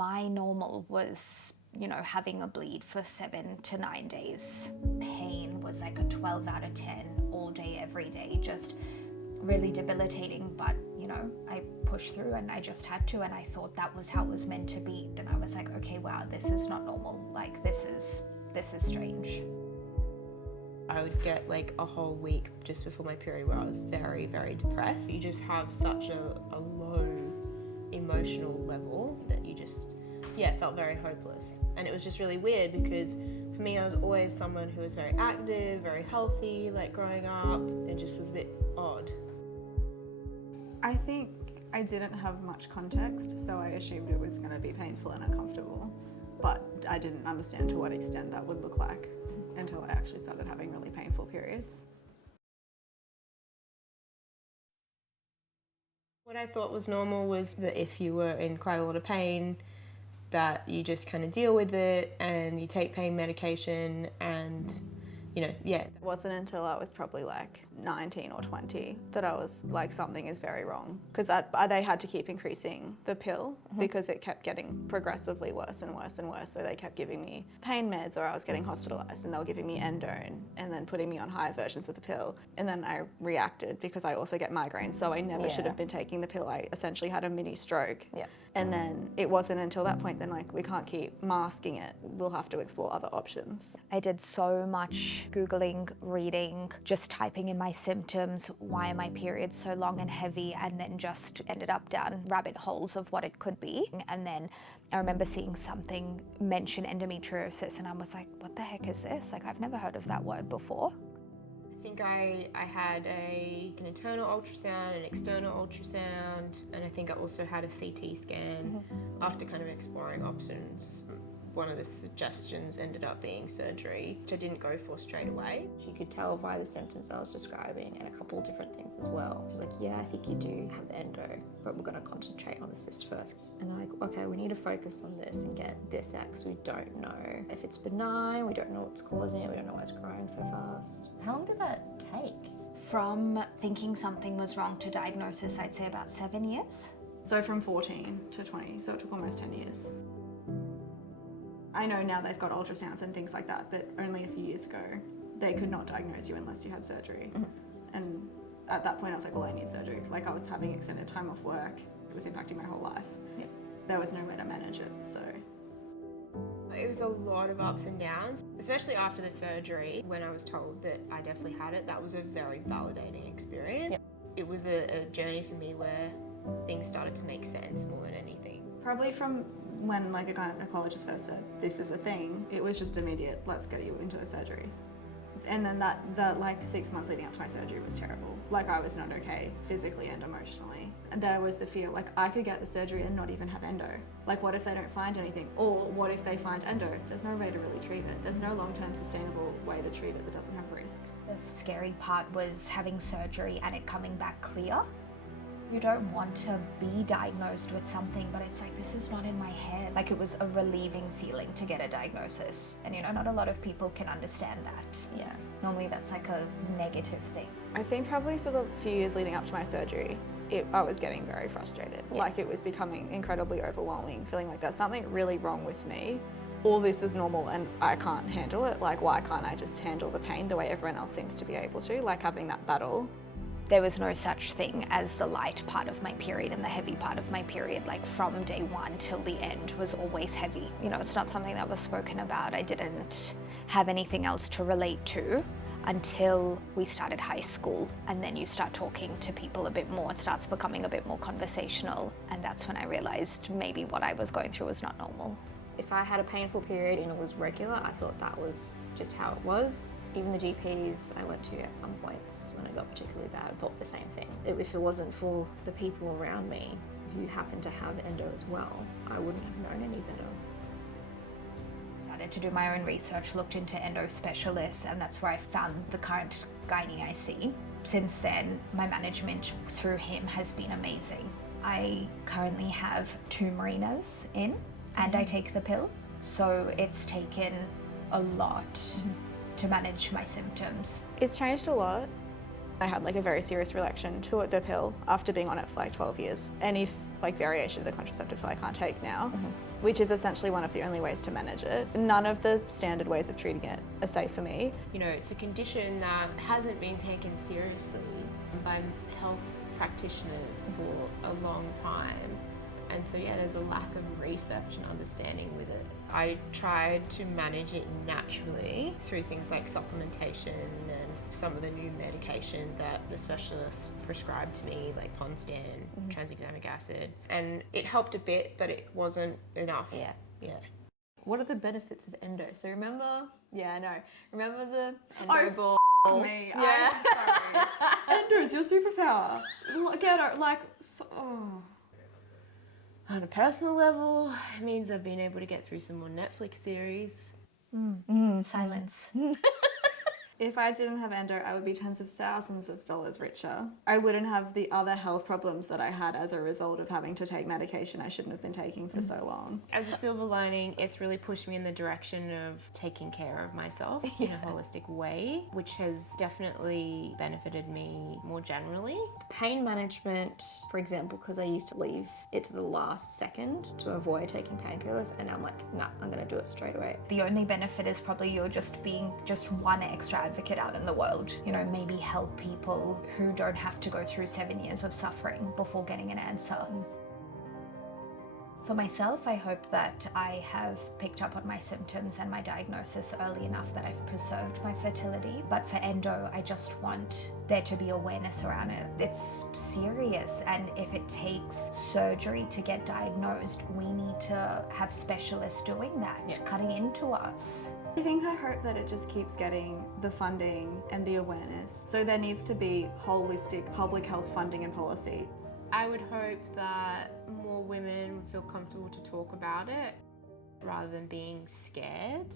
my normal was, having a bleed for 7 to 9 days. Pain was like a 12 out of 10 all day, every day, just really debilitating. But, I pushed through and I just had to, and I thought that was how it was meant to be. And I was like, okay, wow, this is not normal. Like, this is strange. I would get like a whole week just before my period where I was very, very depressed. You just have such a low emotional level that you just, felt very hopeless. And it was just really weird because for me, I was always someone who was very active, very healthy, like growing up. It just was a bit odd. I think I didn't have much context, so I assumed it was going to be painful and uncomfortable. But I didn't understand to what extent that would look like until I actually started having really painful periods. What I thought was normal was that if you were in quite a lot of pain, that you just kind of deal with it and you take pain medication and, It wasn't until I was probably like 19 or 20 that I was like, something is very wrong. Because they had to keep increasing the pill because it kept getting progressively worse and worse and worse. So they kept giving me pain meds, or I was getting hospitalised, and they were giving me endo and then putting me on higher versions of the pill. And then I reacted because I also get migraines, so I never should have been taking the pill. I essentially had a mini stroke. Yeah. And then it wasn't until that point then, like, we can't keep masking it. We'll have to explore other options. I did so much Googling, reading, just typing in my symptoms, why are my periods so long and heavy, and then just ended up down rabbit holes of what it could be. And then I remember seeing something mention endometriosis, and I was like, what the heck is this? Like, I've never heard of that word before. I think I had an internal ultrasound, an external ultrasound, and I think I also had a CT scan. After kind of exploring options. One of the suggestions ended up being surgery, which I didn't go for straight away. She could tell by the symptoms I was describing and a couple of different things as well. She's like, yeah, I think you do have endo, but we're going to concentrate on the cyst first. And they're like, okay, we need to focus on this and get this out because we don't know if it's benign, we don't know what's causing it, we don't know why it's growing so fast. How long did that take? From thinking something was wrong to diagnosis, I'd say about 7 years. So from 14 to 20, so it took almost 10 years. I know now they've got ultrasounds and things like that, but only a few years ago, they could not diagnose you unless you had surgery. And at that point, I was like, well, I need surgery. Like, I was having extended time off work. It was impacting my whole life. There was no way to manage it, so. It was a lot of ups and downs, especially after the surgery. When I was told that I definitely had it, that was a very validating experience. It was a journey for me where things started to make sense more than anything. Probably from when like a gynecologist first said, this is a thing, it was just immediate, let's get you into a surgery. And then that like 6 months leading up to my surgery was terrible. Like, I was not okay physically and emotionally. And there was the fear, like, I could get the surgery and not even have endo. Like, what if they don't find anything? Or what if they find endo? There's no way to really treat it. There's no long-term sustainable way to treat it that doesn't have risk. The scary part was having surgery and it coming back clear. You don't want to be diagnosed with something, but it's like, this is not in my head. Like, it was a relieving feeling to get a diagnosis. And not a lot of people can understand that. Yeah. Normally that's like a negative thing. I think probably for the few years leading up to my surgery, I was getting very frustrated. Like, it was becoming incredibly overwhelming, feeling like there's something really wrong with me. All this is normal and I can't handle it. Like, why can't I just handle the pain the way everyone else seems to be able to? Like, having that battle. There was no such thing as the light part of my period and the heavy part of my period. Like, from day one till the end was always heavy. It's not something that was spoken about. I didn't have anything else to relate to until we started high school. And then you start talking to people a bit more. It starts becoming a bit more conversational. And that's when I realized maybe what I was going through was not normal. If I had a painful period and it was regular, I thought that was just how it was. Even the GPs I went to at some points when it got particularly bad thought the same thing. If it wasn't for the people around me who happened to have endo as well, I wouldn't have known any better. Started to do my own research, looked into endo specialists, and that's where I found the current gynae I see. Since then, my management through him has been amazing. I currently have 2 Marinas in, and I take the pill, so it's taken a lot to manage my symptoms. It's changed a lot. I had like a very serious reaction to the pill after being on it for like 12 years. Any like variation of the contraceptive pill I can't take now. which is essentially one of the only ways to manage it. None of the standard ways of treating it are safe for me. You know, it's a condition that hasn't been taken seriously by health practitioners for a long time. And so, yeah, there's a lack of research and understanding with it. I tried to manage it naturally through things like supplementation and some of the new medication that the specialist prescribed to me, like Ponstan, tranexamic acid. And it helped a bit, but it wasn't enough. Yeah. What are the benefits of endo? So remember, yeah, I know. Remember the Oh, endo ball? Me, Yeah. I'm sorry. Endo's your superpower. Get it, like, so, oh. On a personal level, it means I've been able to get through some more Netflix series. Silence. If I didn't have endo, I would be tens of thousands of dollars richer. I wouldn't have the other health problems that I had as a result of having to take medication I shouldn't have been taking for so long. As a silver lining, it's really pushed me in the direction of taking care of myself in a holistic way, which has definitely benefited me more generally. Pain management, for example, because I used to leave it to the last second to avoid taking painkillers, and now I'm like, nah, I'm gonna do it straight away. The only benefit is probably you're just being just one extra advocate out in the world. You know, maybe help people who don't have to go through 7 years of suffering before getting an answer. For myself, I hope that I have picked up on my symptoms and my diagnosis early enough that I've preserved my fertility. But for endo, I just want there to be awareness around it. It's serious, and if it takes surgery to get diagnosed, we need to have specialists doing that, cutting into us. I think I hope that it just keeps getting the funding and the awareness. So there needs to be holistic public health funding and policy. I would hope that more women would feel comfortable to talk about it rather than being scared.